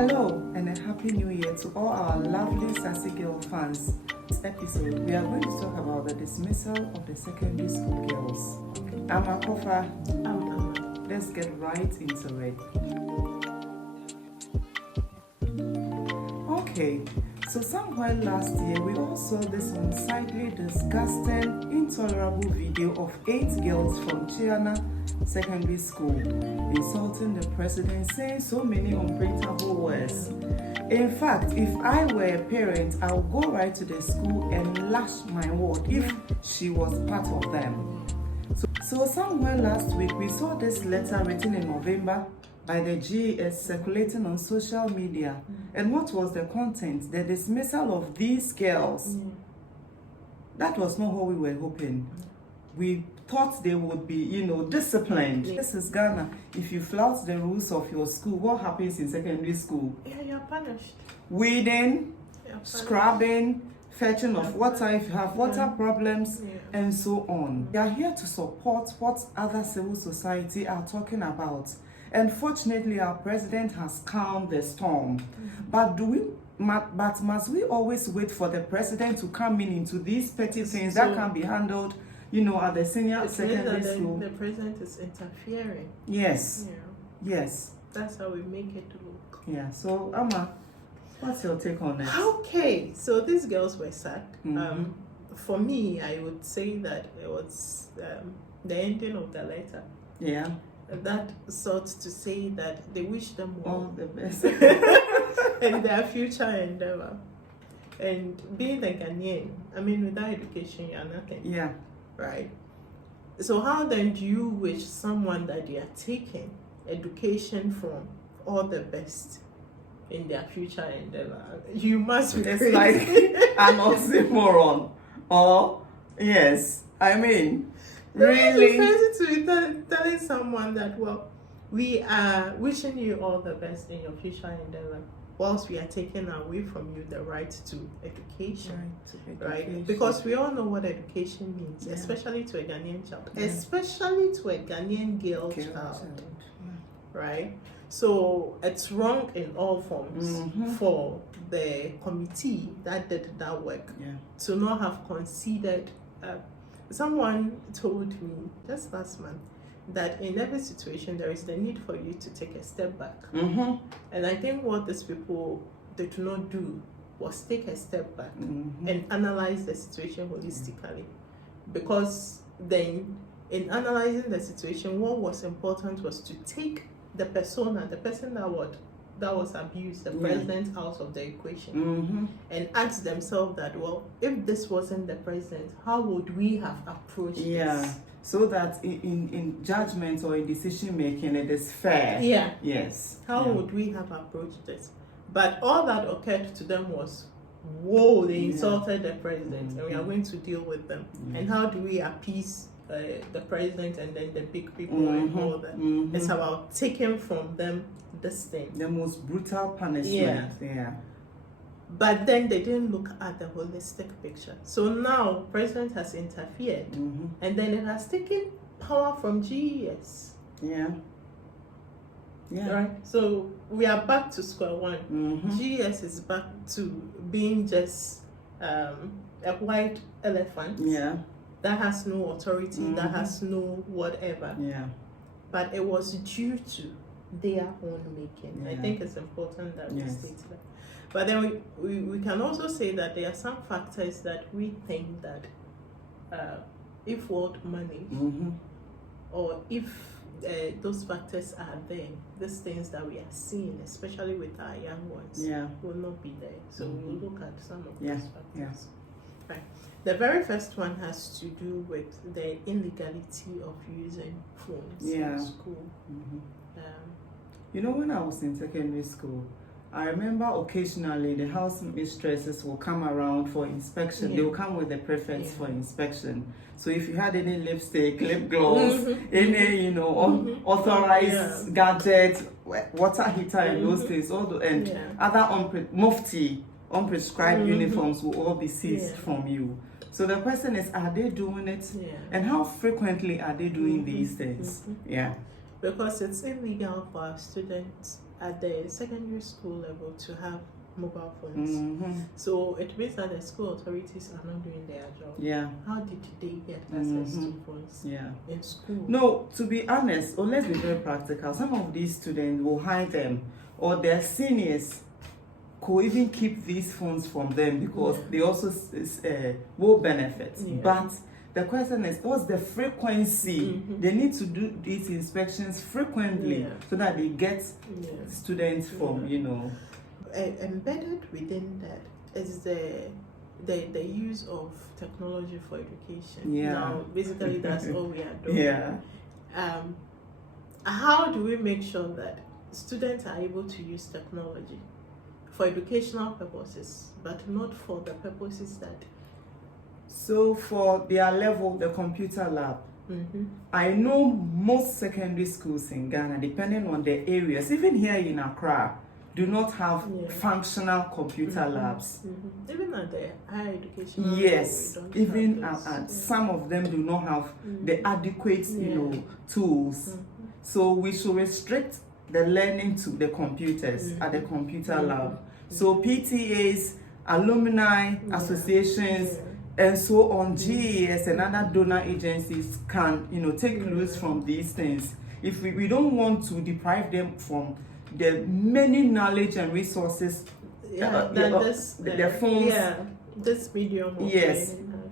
Hello and a happy new year to all our lovely Sassy Girl fans. This episode, we are going to talk about the dismissal of the secondary school girls. I'm Akofa. Let's get right into it. Okay, so somewhere last year, we all saw this unsightly, disgusting, intolerable video of 8 girls from Chiana Secondary School insulting the president, saying so many unprintable words. In fact, if I were a parent, I would go right to the school and lash my ward if she was part of them. So somewhere last week, we saw this letter written in November by the GES circulating on social media. And what was the content? The dismissal of these girls. That was not what we were hoping. We thought they would be, disciplined. This is Ghana. If you flout the rules of your school, what happens in secondary school? Yeah, you're punished. Weeding, scrubbing, fetching of water if you have water problems, and so on. We are here to support what other civil society are talking about. And fortunately, our president has calmed the storm. But must we always wait for the president to come into these petty things that can be handled, at the senior secondary school? The president is interfering. Yes. Yes. That's how we make it look. Yeah. So, Amma, what's your take on it? Okay. So these girls were sacked. For me, I would say that it was the ending of the letter. Yeah. That sought to say that they wish them all the best in their future endeavor. And being a Ghanaian, without education, you're nothing. Yeah. Right? So how then do you wish someone that they are taking education from all the best in their future endeavor? You must be It's crazy. like an oxymoron. Or, yes, really? It's crazy to be telling someone that, we are wishing you all the best in your future endeavor, whilst we are taking away from you the right to education. Right? Because we all know what education means, especially to a Ghanaian child, especially to a Ghanaian girl child. Right? So it's wrong in all forms for the committee that did that work to not have considered. Someone told me just last month that in every situation there is the need for you to take a step back. And I think what these people did not do was take a step back and analyze the situation holistically. Because then in analyzing the situation, what was important was to take the person that was abused, the president, out of the equation, and ask themselves that, if this wasn't the president, how would we have approached this? So that in judgment or in decision making, it is fair. Yes. How would we have approached this? But all that occurred to them was, whoa, they insulted the president, and we are going to deal with them. And how do we appease the president and then the big people and all that? It's about taking from them this thing. The most brutal punishment. But then they didn't look at the holistic picture. So now president has interfered, and then it has taken power from GES. Right. So we are back to square one. GES is back to being just a white elephant. That has no authority. That has no whatever. But it was due to their own making. I think it's important that we state that. But then we can also say that there are some factors that we think that if well managed, or if those factors are there, these things that we are seeing, especially with our young ones, will not be there. So we'll look at some of those factors. Right. The very first one has to do with the illegality of using phones in school. When I was in secondary school, I remember occasionally the house mistresses will come around for inspection. They will come with the prefects for inspection. So if you had any lipstick, lip gloss, any authorized gadget, water heater, and those things, and other unprescribed uniforms will all be seized from you. So the question is, are they doing it? And how frequently are they doing these things? Because it's illegal for our students at the secondary school level to have mobile phones. So it means that the school authorities are not doing their job. Yeah. How did they get access to phones in school? No, to be honest, or let's be very practical, some of these students will hide them, or their seniors could even keep these phones from them because they also will benefit. But the question is, what's the frequency? They need to do these inspections frequently so that they get students from, embedded within that is the use of technology for education. Now, basically, that's all we are doing. How do we make sure that students are able to use technology for educational purposes, but not for the purposes that... So for their level, the computer lab, I know most secondary schools in Ghana, depending on the areas, even here in Accra, do not have functional computer labs. Even at the higher education yes, even at some of them do not have the adequate tools. So we should restrict the learning to the computers at the computer lab. So PTAs, alumni associations, and so on, GES and other donor agencies can take clues from these things. If we don't want to deprive them from the many knowledge and resources the phones this medium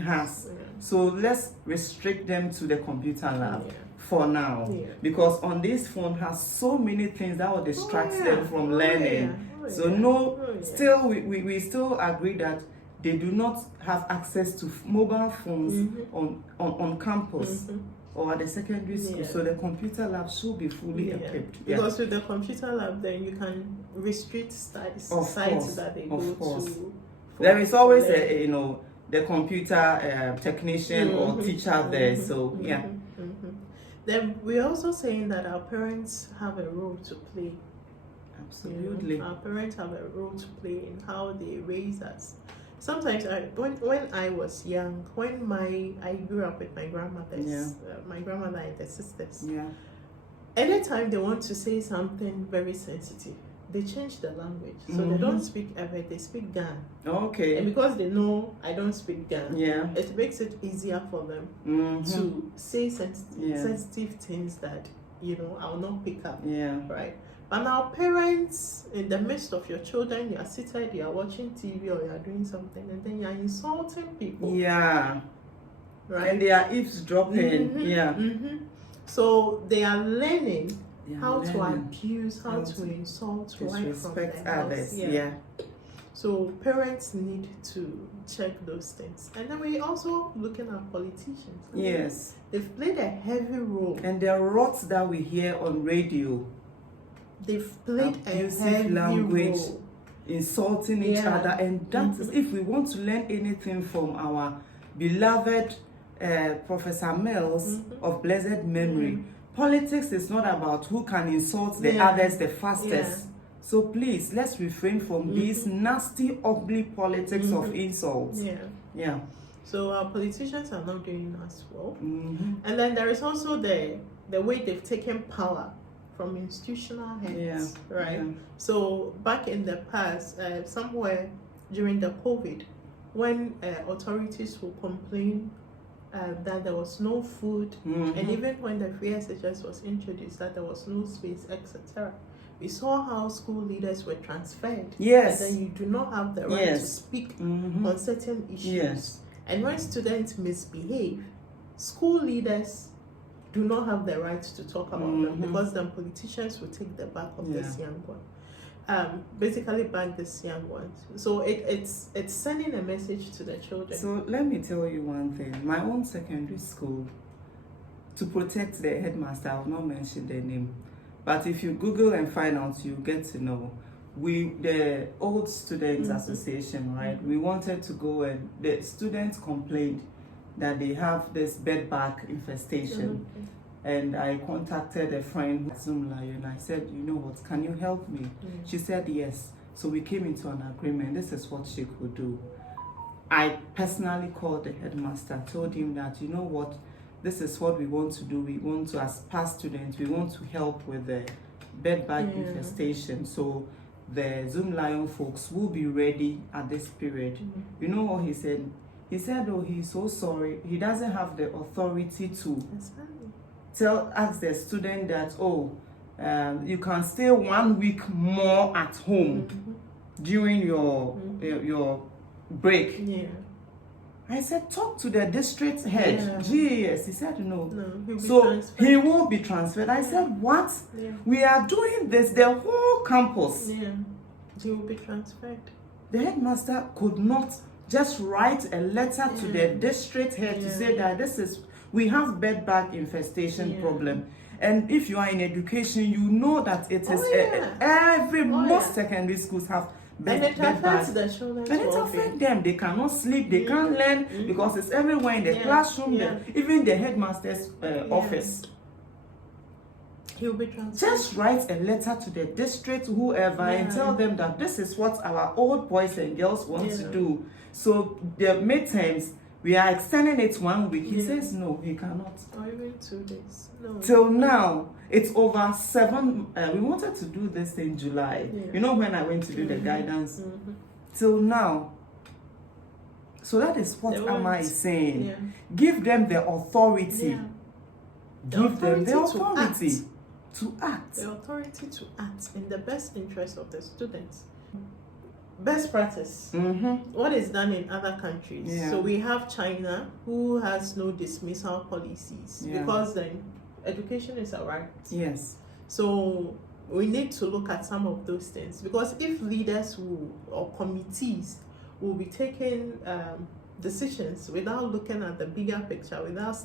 has. So let's restrict them to the computer lab for now, because on this phone has so many things that will distract them from learning. Still we still agree that they do not have access to mobile phones on campus or at the secondary school. So the computer lab should be fully equipped. Because with the computer lab, then you can restrict sites that they go to. There is always the computer technician or teacher there. So Then we're also saying that our parents have a role to play. Absolutely. Our parents have a role to play in how they raise us. Sometimes when I was young, when I grew up with my grandmothers, my grandmother and the sisters, anytime they want to say something very sensitive, they change the language. So they don't speak ever, they speak Gan. Okay. And because they know I don't speak Gan, it makes it easier for them to say sensitive things that, I will not pick up. Right? And our parents, in the midst of your children, you are seated, you are watching TV or you are doing something, and then you are insulting people. Right? And they are eavesdropping. So they are learning how to abuse, how to insult right from the others. house. So parents need to check those things. And then we also looking at politicians. Yes. They've played a heavy role. And there are rots that we hear on radio. They've played abusive language, insulting each other, and that is, if we want to learn anything from our beloved Professor Mills of blessed memory, politics is not about who can insult the others the fastest. So please, let's refrain from these nasty, ugly politics of insults. So our politicians are not doing as well. And then there is also the way they've taken power from institutional heads, right? So back in the past, somewhere during the COVID, when authorities will complain that there was no food, and even when the free SHS was introduced, that there was no space, etc., we saw how school leaders were transferred. And then you do not have the right to speak on certain issues. And when students misbehave, school leaders do not have the right to talk about them, because then politicians will take the back of this young one. Basically back this young one. So it's sending a message to the children. So let me tell you one thing. My own secondary school, to protect the headmaster, I will not mention their name, but if you Google and find out, you get to know. The old students association, right? We wanted to go, and the students complained that they have this bedbug infestation. And I contacted a friend, Zumla, and I said, you know what, can you help me? She said yes. So we came into an agreement. This is what she could do. I personally called the headmaster, told him that, you know what, this is what we want to do. We want to, as past students, we want to help with the bed bug infestation. So the Zoom Lion folks will be ready at this period. You know what he said? He said, oh, he's so sorry. He doesn't have the authority to ask the student that, oh, you can stay 1 week more at home during your break. Yeah. I said, talk to the district head. GAS. He said, no. He will be transferred. I said, what? Yeah. We are doing this, the whole campus. Yeah. He will be transferred. The headmaster could not just write a letter to the district head to say that we have bed bug infestation problem. And if you are in education, you know that it is most secondary schools have and it affects the children. And it affects them. They cannot sleep, they can't learn because it's everywhere in the classroom, even the headmaster's office. He will be transferred. Just write a letter to the district, whoever, and tell them that this is what our old boys and girls want to do. So the midterms, we are extending it 1 week. He says no, he cannot. Or even 2 days. No. Till now, it's over 7. We wanted to do this in July. You know when I went to do the guidance. Till now. So that is what Amma is saying. Give them the authority. Give them the authority to act. The authority to act in the best interest of the students. Best practice. What is done in other countries. So we have China, who has no dismissal policies because then education is a right. Yes. So we need to look at some of those things, because if leaders or committees will be taking decisions without looking at the bigger picture, without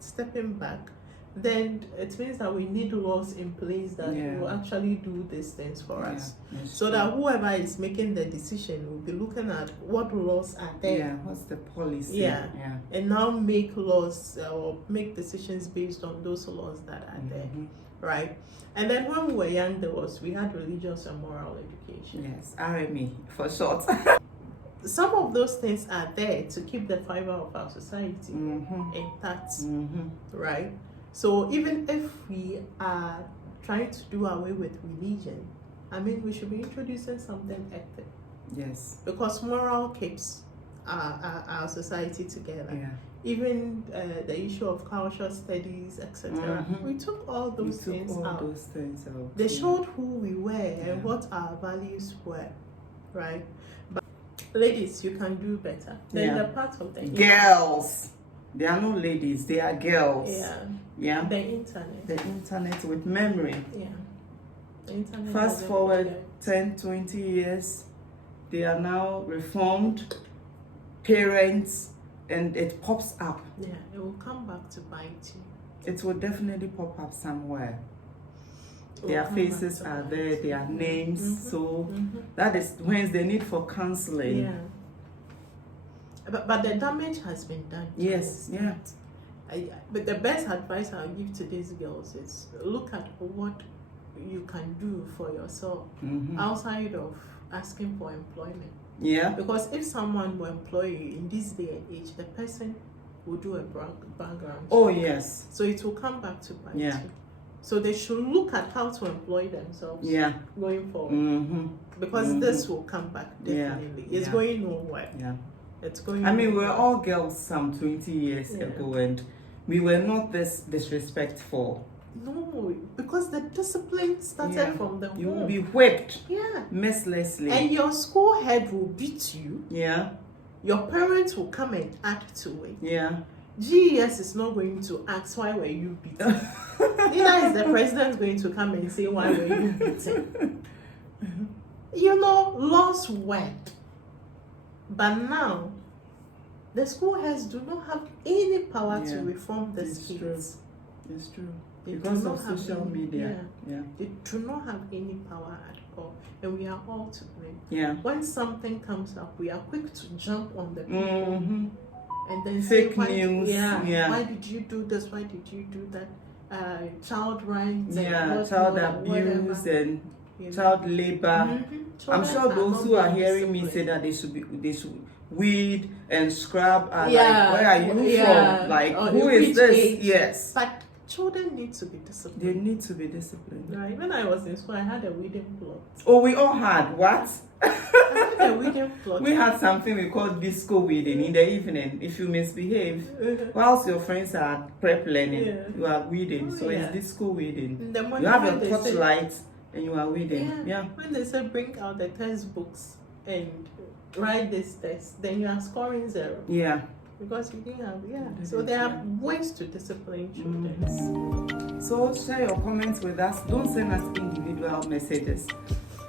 stepping back, then it means that we need laws in place that will actually do these things for us. So that whoever is making the decision will be looking at what laws are there. Yeah, what's the policy? And now make laws or make decisions based on those laws that are there. Right? And then when we were young, we had religious and moral education. Yes, RME for short. Some of those things are there to keep the fiber of our society intact. Right? So even if we are trying to do away with religion, I mean, we should be introducing something ethic. Yes. Because moral keeps our society together. Even the issue of cultural studies, etc. We took all those things out. They showed who we were and what our values were, right? But ladies, you can do better. Then the part of the girls. They are no ladies, they are girls. Yeah. The internet. The internet with memory. Yeah. The internet. Fast forward 10, 20 years, they are now reformed parents, and it pops up. Yeah, it will come back to bite you. It will definitely pop up somewhere. Their faces are there, their names, so that is when they need for counseling. Yeah. But the damage has been done. Yes, yeah. But the best advice I'll give to these girls is look at what you can do for yourself outside of asking for employment. Yeah. Because if someone will employ you in this day and age, the person will do a background. Oh, yes. So it will come back to bite you. So they should look at how to employ themselves going forward. Because this will come back definitely. It's going nowhere. It's going we're all girls some 20 years ago, and we were not this disrespectful. No, because the discipline started from the home. You will be whipped mercilessly. And your school head will beat you. Yeah. Your parents will come and add to it. Yeah. GES is not going to ask why were you beaten. Neither is the president going to come and say why were you beaten. You know, laws work. But now, the school heads do not have any power to reform the kids. It's true. Because of social media. They do not have any power at all. And we are all to blame. Yeah. When something comes up, we are quick to jump on the people. And then fake say, news. Why did you do this? Why did you do that? Child rights. Child abuse and child labor. I'm sure those who are hearing me say that they should weed and scrub. Like, where are you from? Like, who is this? Age? Yes. But children need to be disciplined. They need to be disciplined. Right. When I was in school, I had a weeding plot. Oh, we all had what? I had a weeding plot. We had something we called disco weeding in the evening. If you misbehave, whilst your friends are prep learning, you are weeding. So it's disco weeding. In the morning, You have when a they torchlight and you are weeding. Yeah. When they say bring out the textbooks and write this test, then you are scoring 0. Yeah. Because you didn't have, So there are ways to discipline children. So share your comments with us. Don't send us individual messages.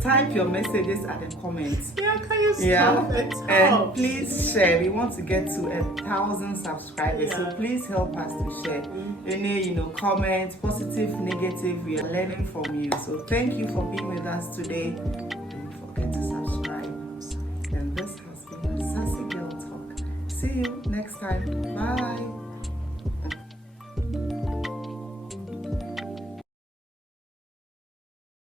Type your messages at the comments. Yeah, can you stop it? And please share. We want to get to 1,000 subscribers. So please help us to share. Any comments, positive, negative, we are learning from you. So thank you for being with us today. Don't forget to subscribe. And this has been a Sassy Girl Talk. See you next time. Bye.